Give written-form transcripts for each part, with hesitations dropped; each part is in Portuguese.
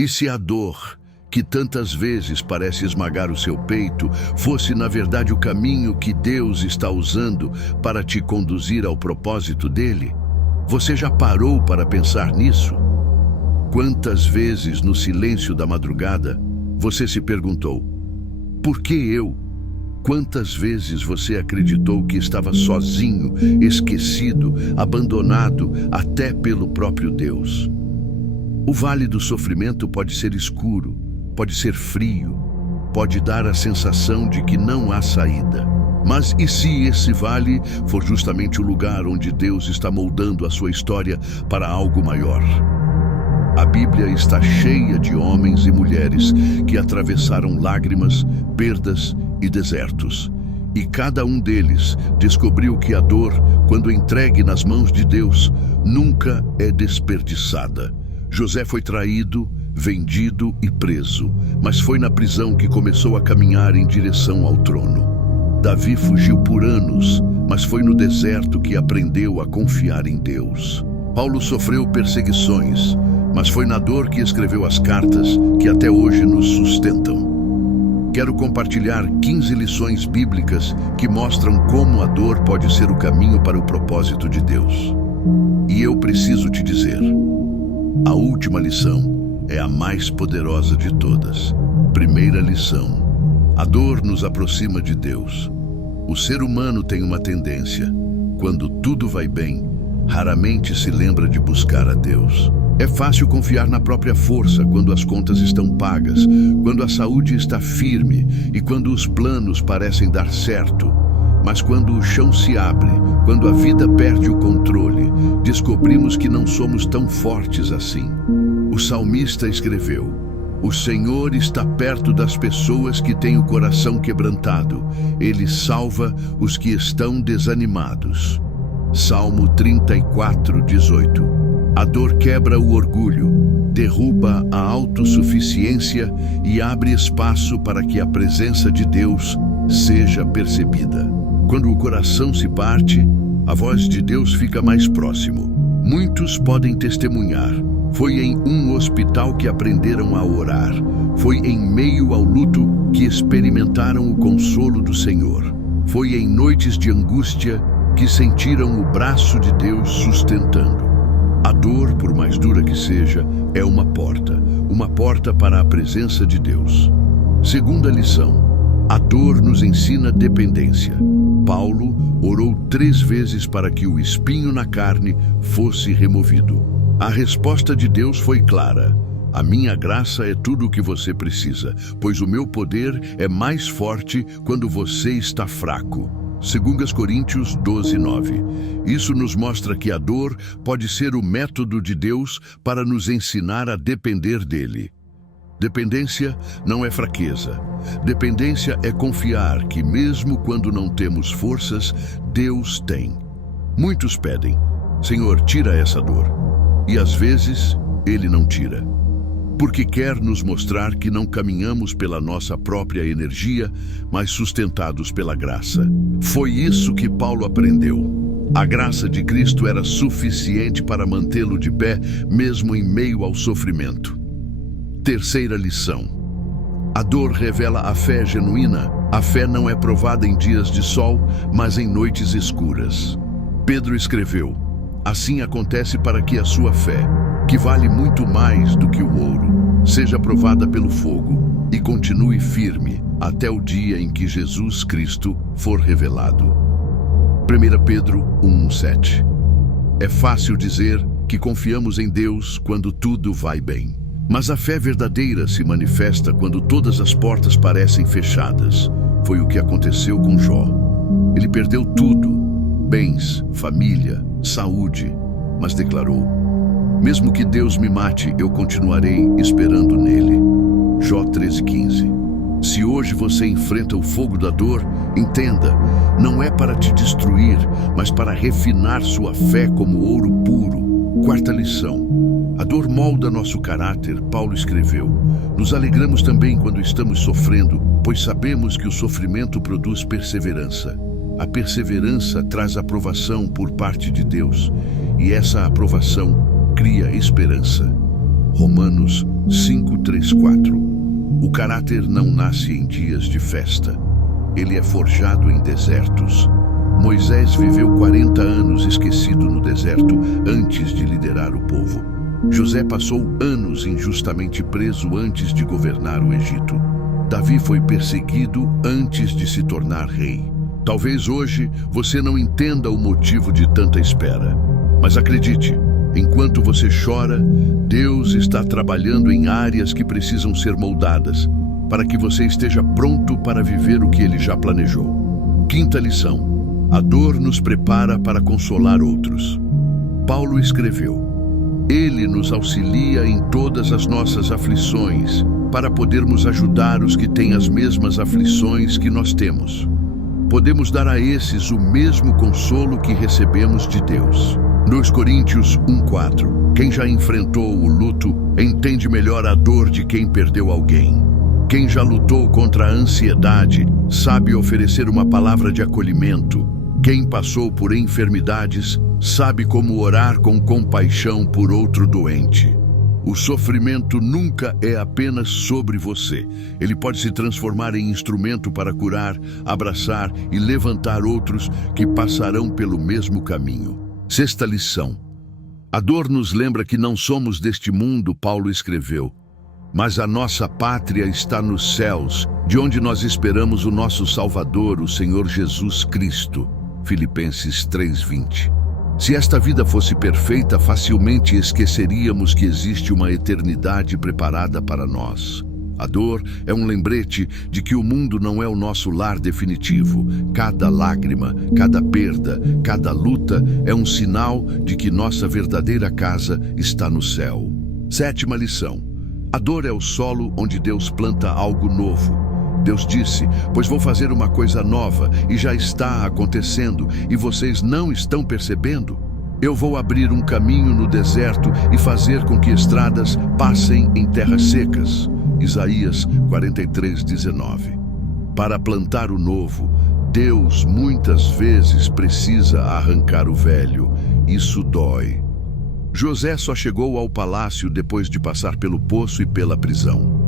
E se a dor, que tantas vezes parece esmagar o seu peito, fosse na verdade o caminho que Deus está usando para te conduzir ao propósito dele? Você já parou para pensar nisso? Quantas vezes no silêncio da madrugada você se perguntou: por que eu? Quantas vezes você acreditou que estava sozinho, esquecido, abandonado até pelo próprio Deus? O vale do sofrimento pode ser escuro, pode ser frio, pode dar a sensação de que não há saída. Mas e se esse vale for justamente o lugar onde Deus está moldando a sua história para algo maior? A Bíblia está cheia de homens e mulheres que atravessaram lágrimas, perdas e desertos. E cada um deles descobriu que a dor, quando entregue nas mãos de Deus, nunca é desperdiçada. José foi traído, vendido e preso, mas foi na prisão que começou a caminhar em direção ao trono. Davi fugiu por anos, mas foi no deserto que aprendeu a confiar em Deus. Paulo sofreu perseguições, mas foi na dor que escreveu as cartas que até hoje nos sustentam. Quero compartilhar 15 lições bíblicas que mostram como a dor pode ser o caminho para o propósito de Deus. E eu preciso te dizer, a última lição é a mais poderosa de todas. Primeira lição: a dor nos aproxima de Deus. O ser humano tem uma tendência: quando tudo vai bem, raramente se lembra de buscar a Deus. É fácil confiar na própria força quando as contas estão pagas, quando a saúde está firme e quando os planos parecem dar certo. Mas quando o chão se abre, quando a vida perde o controle, descobrimos que não somos tão fortes assim. O salmista escreveu: o Senhor está perto das pessoas que têm o coração quebrantado. Ele salva os que estão desanimados. Salmo 34:18. A dor quebra o orgulho, derruba a autossuficiência e abre espaço para que a presença de Deus seja percebida. Quando o coração se parte, a voz de Deus fica mais próximo. Muitos podem testemunhar. Foi em um hospital que aprenderam a orar. Foi em meio ao luto que experimentaram o consolo do Senhor. Foi em noites de angústia que sentiram o braço de Deus sustentando. A dor, por mais dura que seja, é uma porta para a presença de Deus. Segunda lição: a dor nos ensina dependência. Paulo orou 3 vezes para que o espinho na carne fosse removido. A resposta de Deus foi clara: a minha graça é tudo o que você precisa, pois o meu poder é mais forte quando você está fraco. 2 Coríntios 12:9. Isso nos mostra que a dor pode ser o método de Deus para nos ensinar a depender dele. Dependência não é fraqueza. Dependência é confiar que mesmo quando não temos forças, Deus tem. Muitos pedem: Senhor, tira essa dor. E às vezes, Ele não tira. Porque quer nos mostrar que não caminhamos pela nossa própria energia, mas sustentados pela graça. Foi isso que Paulo aprendeu. A graça de Cristo era suficiente para mantê-lo de pé, mesmo em meio ao sofrimento. Terceira lição: a dor revela a fé genuína. A fé não é provada em dias de sol, mas em noites escuras. Pedro escreveu: assim acontece para que a sua fé, que vale muito mais do que o ouro, seja provada pelo fogo e continue firme até o dia em que Jesus Cristo for revelado. 1 Pedro 1:7. É fácil dizer que confiamos em Deus quando tudo vai bem. Mas a fé verdadeira se manifesta quando todas as portas parecem fechadas. Foi o que aconteceu com Jó. Ele perdeu tudo: bens, família, saúde, mas declarou: mesmo que Deus me mate, eu continuarei esperando nele. Jó 13:15. Se hoje você enfrenta o fogo da dor, entenda, não é para te destruir, mas para refinar sua fé como ouro puro. Quarta lição: a dor molda nosso caráter. Paulo escreveu: nos alegramos também quando estamos sofrendo, pois sabemos que o sofrimento produz perseverança. A perseverança traz aprovação por parte de Deus, e essa aprovação cria esperança. Romanos 5:3-4. O caráter não nasce em dias de festa. Ele é forjado em desertos. Moisés viveu 40 anos esquecido no deserto antes de liderar o povo. José passou anos injustamente preso antes de governar o Egito. Davi foi perseguido antes de se tornar rei. Talvez hoje você não entenda o motivo de tanta espera. Mas acredite, enquanto você chora, Deus está trabalhando em áreas que precisam ser moldadas, para que você esteja pronto para viver o que Ele já planejou. Quinta lição: a dor nos prepara para consolar outros. Paulo escreveu: Ele nos auxilia em todas as nossas aflições, para podermos ajudar os que têm as mesmas aflições que nós temos. Podemos dar a esses o mesmo consolo que recebemos de Deus. 2 Coríntios 1:4. Quem já enfrentou o luto entende melhor a dor de quem perdeu alguém. Quem já lutou contra a ansiedade sabe oferecer uma palavra de acolhimento. Quem passou por enfermidades sabe como orar com compaixão por outro doente. O sofrimento nunca é apenas sobre você. Ele pode se transformar em instrumento para curar, abraçar e levantar outros que passarão pelo mesmo caminho. Sexta lição: a dor nos lembra que não somos deste mundo, Paulo escreveu, mas a nossa pátria está nos céus, de onde nós esperamos o nosso Salvador, o Senhor Jesus Cristo. Filipenses 3:20. Se esta vida fosse perfeita, facilmente esqueceríamos que existe uma eternidade preparada para nós. A dor é um lembrete de que o mundo não é o nosso lar definitivo. Cada lágrima, cada perda, cada luta é um sinal de que nossa verdadeira casa está no céu. Sétima lição: a dor é o solo onde Deus planta algo novo. Deus disse: pois vou fazer uma coisa nova, e já está acontecendo, e vocês não estão percebendo. Eu vou abrir um caminho no deserto e fazer com que estradas passem em terras secas. Isaías 43:19. Para plantar o novo, Deus muitas vezes precisa arrancar o velho. Isso dói. José só chegou ao palácio depois de passar pelo poço e pela prisão.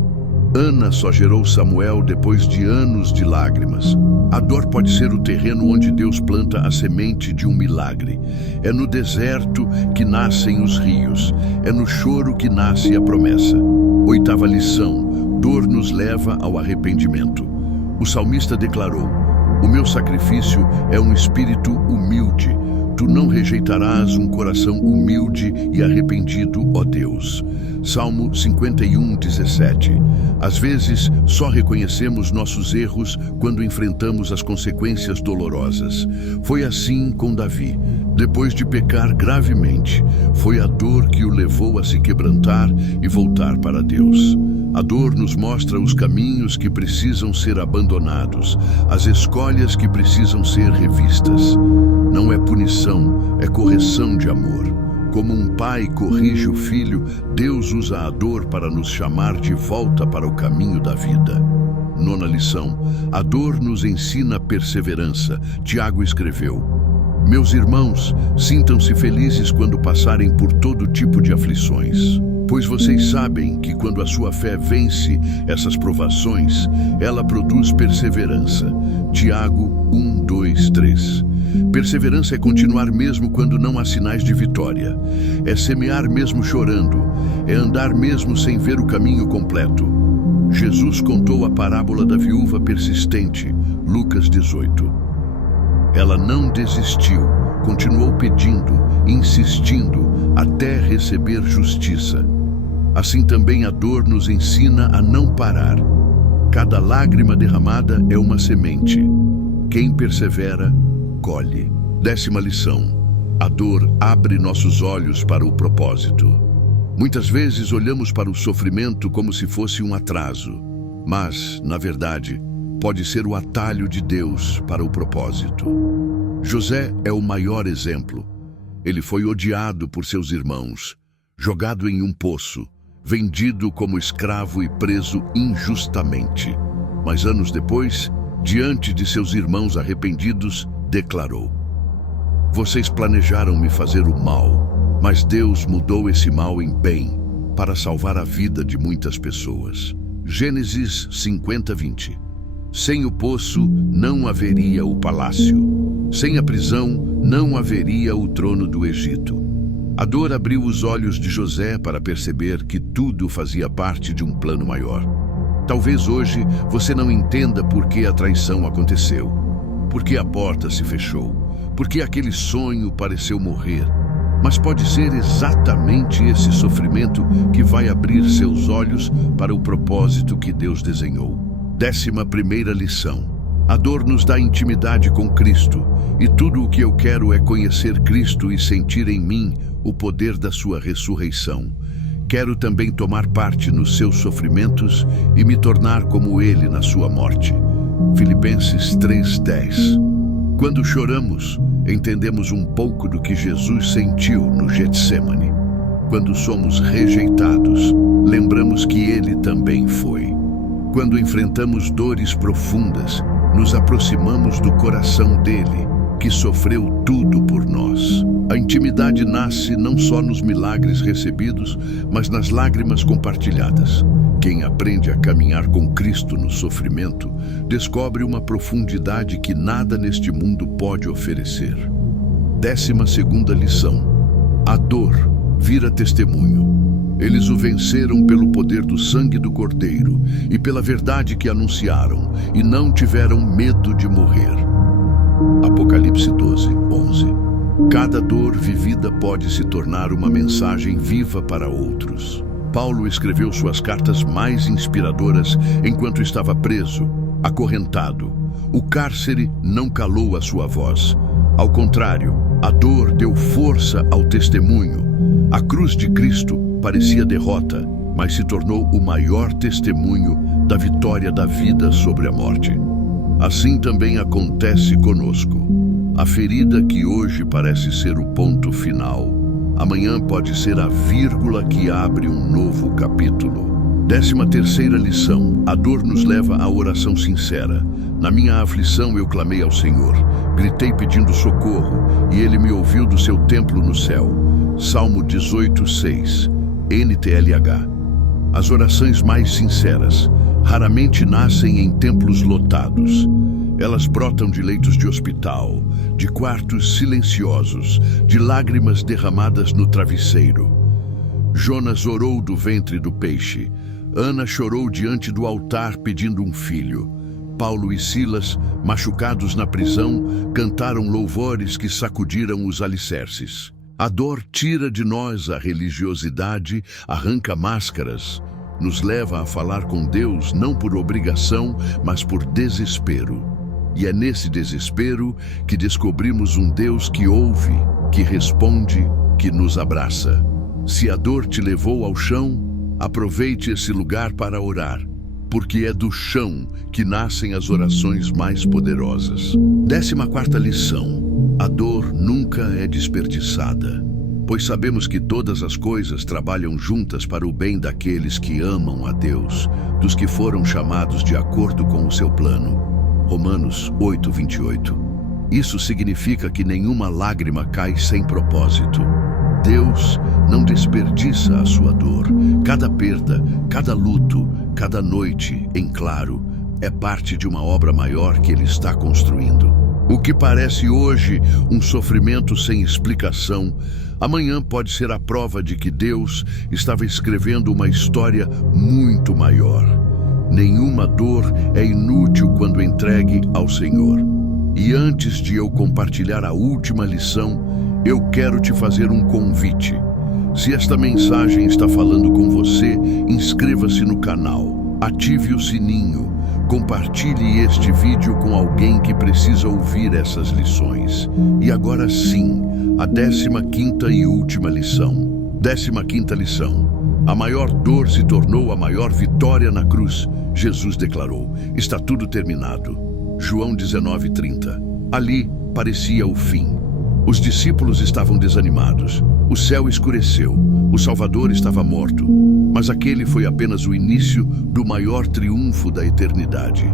Ana só gerou Samuel depois de anos de lágrimas. A dor pode ser o terreno onde Deus planta a semente de um milagre. É no deserto que nascem os rios. É no choro que nasce a promessa. Oitava lição: dor nos leva ao arrependimento. O salmista declarou: o meu sacrifício é um espírito humilde. Tu não rejeitarás um coração humilde e arrependido, ó Deus. Salmo 51:17. Às vezes, só reconhecemos nossos erros quando enfrentamos as consequências dolorosas. Foi assim com Davi. Depois de pecar gravemente, foi a dor que o levou a se quebrantar e voltar para Deus. A dor nos mostra os caminhos que precisam ser abandonados, as escolhas que precisam ser revistas. Não é punição, é correção de amor. Como um pai corrige o filho, Deus usa a dor para nos chamar de volta para o caminho da vida. Nona lição: a dor nos ensina perseverança. Tiago escreveu: meus irmãos, sintam-se felizes quando passarem por todo tipo de aflições. Pois vocês sabem que quando a sua fé vence essas provações, ela produz perseverança. Tiago 1:2-3. Perseverança é continuar mesmo quando não há sinais de vitória. É semear mesmo chorando. É andar mesmo sem ver o caminho completo. Jesus contou a parábola da viúva persistente, Lucas 18. Ela não desistiu, continuou pedindo, insistindo, até receber justiça. Assim também a dor nos ensina a não parar. Cada lágrima derramada é uma semente. Quem persevera, colhe. Décima lição: a dor abre nossos olhos para o propósito. Muitas vezes olhamos para o sofrimento como se fosse um atraso, mas, na verdade, pode ser o atalho de Deus para o propósito. José é o maior exemplo. Ele foi odiado por seus irmãos, jogado em um poço, vendido como escravo e preso injustamente. Mas anos depois, diante de seus irmãos arrependidos, declarou: vocês planejaram me fazer o mal, mas Deus mudou esse mal em bem, para salvar a vida de muitas pessoas. Gênesis 50:20. Sem o poço não haveria o palácio. Sem a prisão não haveria o trono do Egito. A dor abriu os olhos de José para perceber que tudo fazia parte de um plano maior. Talvez hoje você não entenda por que a traição aconteceu, por que a porta se fechou, por que aquele sonho pareceu morrer. Mas pode ser exatamente esse sofrimento que vai abrir seus olhos para o propósito que Deus desenhou. 11ª lição. A dor nos dá intimidade com Cristo, e tudo o que eu quero é conhecer Cristo e sentir em mim o poder da sua ressurreição. Quero também tomar parte nos seus sofrimentos e me tornar como ele na sua morte. Filipenses 3:10. Quando choramos, entendemos um pouco do que Jesus sentiu no Getsêmani. Quando somos rejeitados, lembramos que ele também foi. Quando enfrentamos dores profundas, nos aproximamos do coração dele, que sofreu tudo por nós. A intimidade nasce não só nos milagres recebidos, mas nas lágrimas compartilhadas. Quem aprende a caminhar com Cristo no sofrimento, descobre uma profundidade que nada neste mundo pode oferecer. 12ª lição. A dor vira testemunho. Eles o venceram pelo poder do sangue do Cordeiro e pela verdade que anunciaram, e não tiveram medo de morrer. Apocalipse 12:11. Cada dor vivida pode se tornar uma mensagem viva para outros. Paulo escreveu suas cartas mais inspiradoras enquanto estava preso, acorrentado. O cárcere não calou a sua voz. Ao contrário, a dor deu força ao testemunho. A cruz de Cristo parecia derrota, mas se tornou o maior testemunho da vitória da vida sobre a morte. Assim também acontece conosco. A ferida que hoje parece ser o ponto final, amanhã pode ser a vírgula que abre um novo capítulo. 13ª lição. A dor nos leva à oração sincera. Na minha aflição eu clamei ao Senhor, gritei pedindo socorro, e Ele me ouviu do seu templo no céu. Salmo 18:6. NTLH. As orações mais sinceras raramente nascem em templos lotados. Elas brotam de leitos de hospital, de quartos silenciosos, de lágrimas derramadas no travesseiro. Jonas orou do ventre do peixe. Ana chorou diante do altar pedindo um filho. Paulo e Silas, machucados na prisão, cantaram louvores que sacudiram os alicerces. A dor tira de nós a religiosidade, arranca máscaras, nos leva a falar com Deus não por obrigação, mas por desespero. E é nesse desespero que descobrimos um Deus que ouve, que responde, que nos abraça. Se a dor te levou ao chão, aproveite esse lugar para orar, porque é do chão que nascem as orações mais poderosas. 14ª lição. A dor nunca é desperdiçada, pois sabemos que todas as coisas trabalham juntas para o bem daqueles que amam a Deus, dos que foram chamados de acordo com o seu plano. Romanos 8:28. Isso significa que nenhuma lágrima cai sem propósito. Deus não desperdiça a sua dor. Cada perda, cada luto, cada noite em claro é parte de uma obra maior que Ele está construindo. O que parece hoje um sofrimento sem explicação, amanhã pode ser a prova de que Deus estava escrevendo uma história muito maior. Nenhuma dor é inútil quando entregue ao Senhor. E antes de eu compartilhar a última lição, eu quero te fazer um convite. Se esta mensagem está falando com você, inscreva-se no canal, ative o sininho, compartilhe este vídeo com alguém que precisa ouvir essas lições. E agora sim, a 15ª e última lição. 15ª lição. A maior dor se tornou a maior vitória na cruz. Jesus declarou: está tudo terminado. João 19:30. Ali parecia o fim. Os discípulos estavam desanimados. O céu escureceu. O Salvador estava morto. Mas aquele foi apenas o início do maior triunfo da eternidade.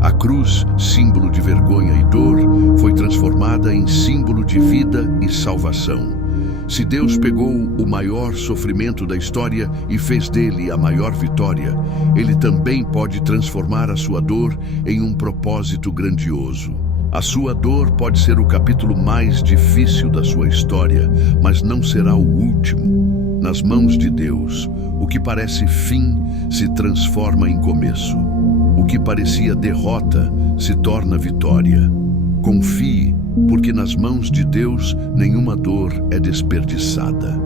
A cruz, símbolo de vergonha e dor, foi transformada em símbolo de vida e salvação. Se Deus pegou o maior sofrimento da história e fez dele a maior vitória, Ele também pode transformar a sua dor em um propósito grandioso. A sua dor pode ser o capítulo mais difícil da sua história, mas não será o último. Nas mãos de Deus, o que parece fim se transforma em começo. O que parecia derrota se torna vitória. Confie, porque nas mãos de Deus nenhuma dor é desperdiçada.